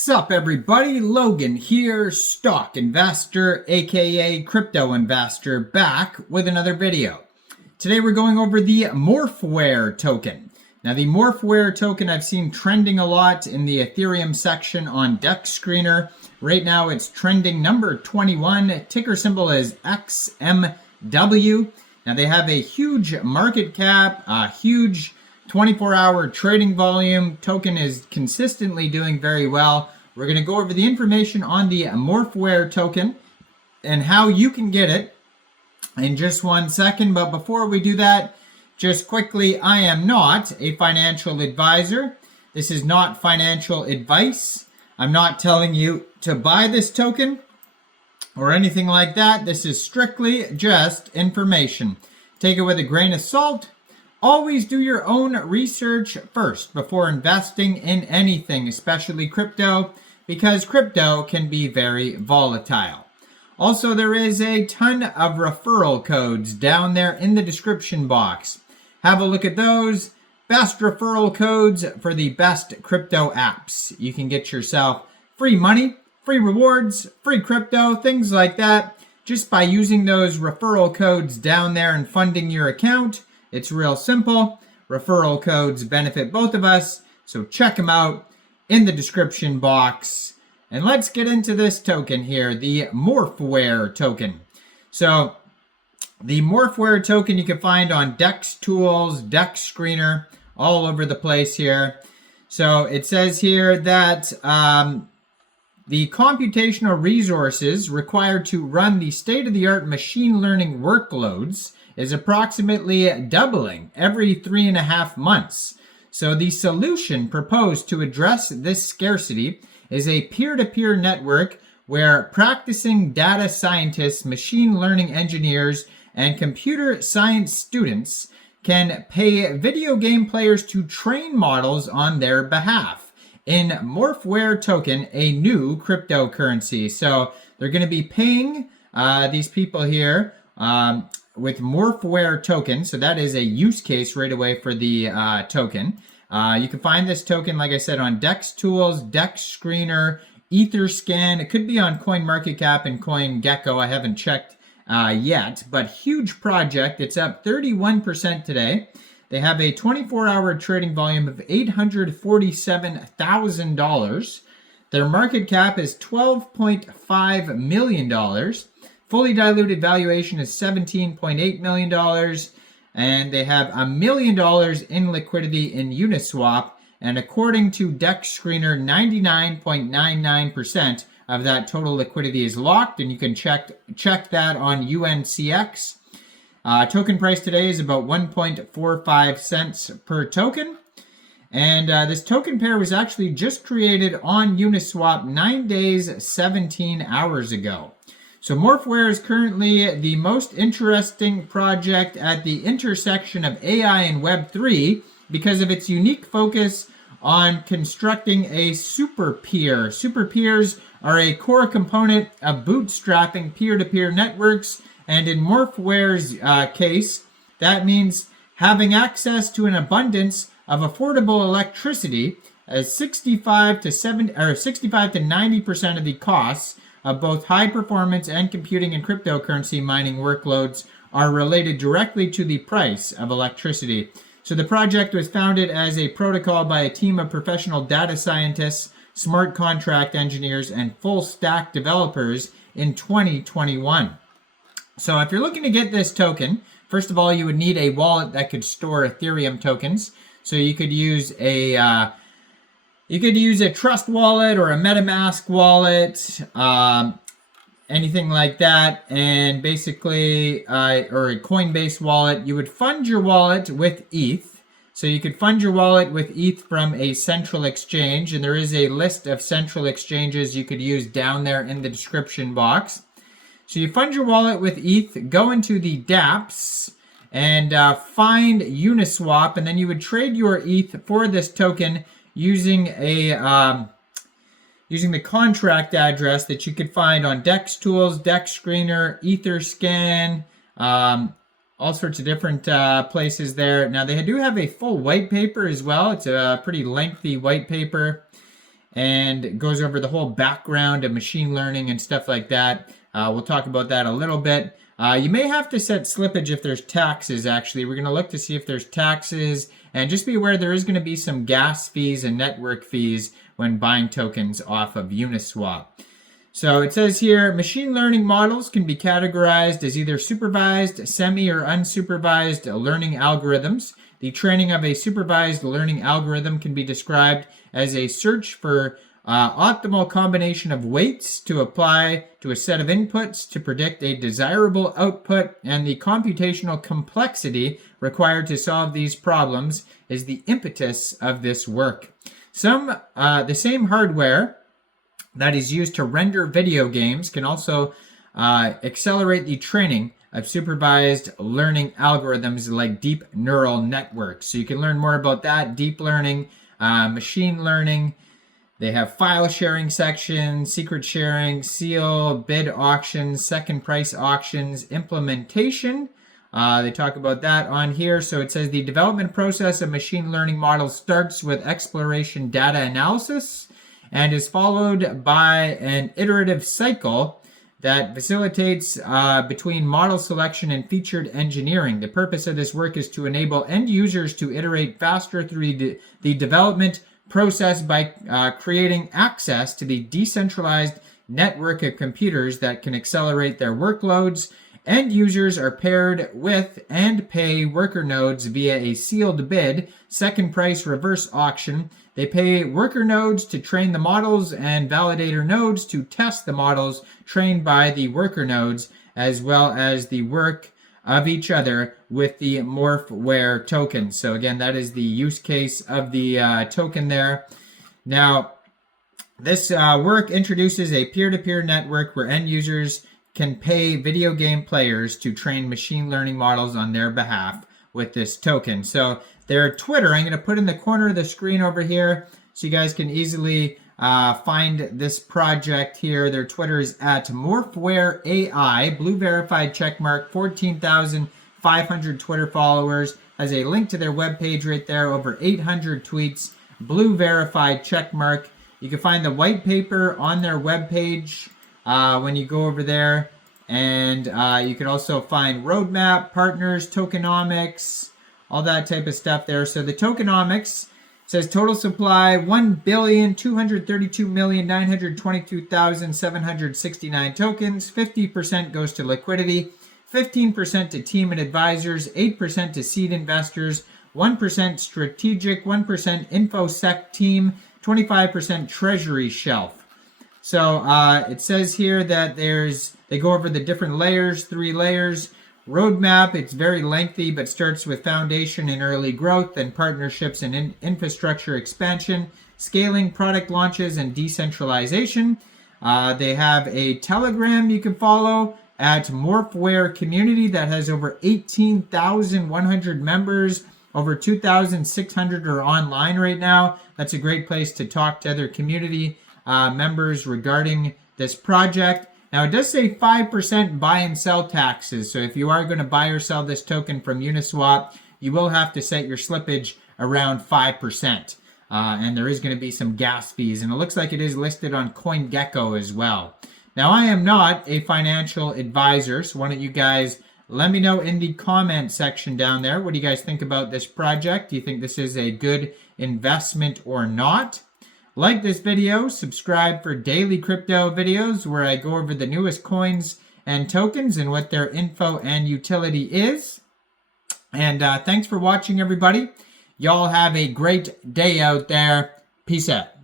Sup everybody, Logan here, stock investor aka crypto investor, back with another video. Today we're going over the Morphware token. Now the Morphware token I've seen trending a lot in the Ethereum section on DexScreener. Right now it's trending number 21, ticker symbol is XMW. Now they have a huge market cap, a huge 24-hour trading volume. Token is consistently doing very well. We're going to go over the information on the Morphware token and how you can get it in just 1 second. But before we do that, just quickly, I am not a financial advisor. This is not financial advice. I'm not telling you to buy this token or anything like that. This is strictly just information. Take it with a grain of salt. Always do your own research first before investing in anything, especially crypto, because crypto can be very volatile. Also, there is a ton of referral codes down there in the description box. Have a look at those. Best referral codes for the best crypto apps. You can get yourself free money, free rewards, free crypto, things like that, just by using those referral codes down there and funding your account. It's real simple. Referral codes benefit both of us, so check them out in the description box. And let's get into this token here, the Morphware token. So the Morphware token you can find on Dextools, DexScreener, all over the place here. So it says here that the computational resources required to run the state-of-the-art machine learning workloads is approximately doubling every 3.5 months. So the solution proposed to address this scarcity is a peer-to-peer network where practicing data scientists, machine learning engineers, and computer science students can pay video game players to train models on their behalf in Morphware token, a new cryptocurrency. So they're going to be paying these people here with Morphware token. So that is a use case right away for the token. You can find this token, like I said, on Dextools, DexScreener, Etherscan. It could be on CoinMarketCap and CoinGecko. I haven't checked yet, but huge project. It's up 31% today. They have a 24-hour trading volume of $847,000. Their market cap is $12.5 million. Fully diluted valuation is $17.8 million, and they have $1 million in liquidity in Uniswap, and according to DexScreener, 99.99% of that total liquidity is locked, and you can check that on UNCX. Token price today is about 1.45 cents per token, and this token pair was actually just created on Uniswap 9 days, 17 hours ago. So Morphware is currently the most interesting project at the intersection of AI and Web3 because of its unique focus on constructing a super peer. Super peers are a core component of bootstrapping peer-to-peer networks, and in Morphware's case, that means having access to an abundance of affordable electricity as 65 to 90% of the costs of both high performance and computing and cryptocurrency mining workloads are related directly to the price of electricity. So the project was founded as a protocol by a team of professional data scientists, smart contract engineers, and full stack developers in 2021. So if you're looking to get this token, first of all, you would need a wallet that could store Ethereum tokens. So you could use a Trust wallet or a MetaMask wallet, anything like that, and basically, or a Coinbase wallet. You would fund your wallet with ETH. So you could fund your wallet with ETH from a central exchange, and there is a list of central exchanges you could use down there in the description box. So you fund your wallet with ETH, go into the dApps, and find Uniswap, and then you would trade your ETH for this token using the contract address that you could find on Dextools, DexScreener, Etherscan, all sorts of different places there. Now they do have a full white paper as well. It's a pretty lengthy white paper, and goes over the whole background of machine learning and stuff like that. We'll talk about that a little bit. You may have to set slippage if there's taxes, actually. We're going to look to see if there's taxes. And just be aware there is going to be some gas fees and network fees when buying tokens off of Uniswap. So it says here, machine learning models can be categorized as either supervised, semi, or unsupervised learning algorithms. The training of a supervised learning algorithm can be described as a search for optimal combination of weights to apply to a set of inputs to predict a desirable output, and the computational complexity required to solve these problems is the impetus of this work. The same hardware that is used to render video games can also accelerate the training of supervised learning algorithms like deep neural networks. So you can learn more about that, deep learning, machine learning. They have file sharing section, secret sharing, seal, bid auctions, second price auctions, implementation. They talk about that on here. So it says the development process of machine learning models starts with exploration data analysis and is followed by an iterative cycle that facilitates between model selection and featured engineering. The purpose of this work is to enable end users to iterate faster through the development process by creating access to the decentralized network of computers that can accelerate their workloads. End users are paired with and pay worker nodes via a sealed bid, second price reverse auction. They pay worker nodes to train the models and validator nodes to test the models trained by the worker nodes, as well as the work of each other with the Morphware token. So again, that is the use case of the token there. Now, this work introduces a peer-to-peer network where end users can pay video game players to train machine learning models on their behalf with this token. So their Twitter, I'm going to put in the corner of the screen over here so you guys can easily find this project here. Their Twitter is at Morphware AI, blue verified checkmark, 14,500 Twitter followers. Has a link to their webpage right there, over 800 tweets, blue verified checkmark. You can find the white paper on their webpage when you go over there. And you can also find roadmap, partners, tokenomics, all that type of stuff there. So the tokenomics says total supply 1,232,922,769 tokens. 50% goes to liquidity, 15% to team and advisors, 8% to seed investors, 1% strategic, 1% infosec team, 25% treasury shelf. So it says here that they go over the different layers, 3 layers. Roadmap, it's very lengthy, but starts with foundation and early growth, then partnerships and infrastructure expansion, scaling, product launches, and decentralization. They have a Telegram you can follow at Morphware Community that has over 18,100 members. Over 2,600 are online right now. That's a great place to talk to other community members regarding this project. Now, it does say 5% buy and sell taxes. So if you are going to buy or sell this token from Uniswap, you will have to set your slippage around 5%. And there is going to be some gas fees. And it looks like it is listed on CoinGecko as well. Now, I am not a financial advisor. So why don't you guys let me know in the comment section down there. What do you guys think about this project? Do you think this is a good investment or not? Like this video, subscribe for daily crypto videos where I go over the newest coins and tokens and what their info and utility is. And thanks for watching, everybody. Y'all have a great day out there. Peace out.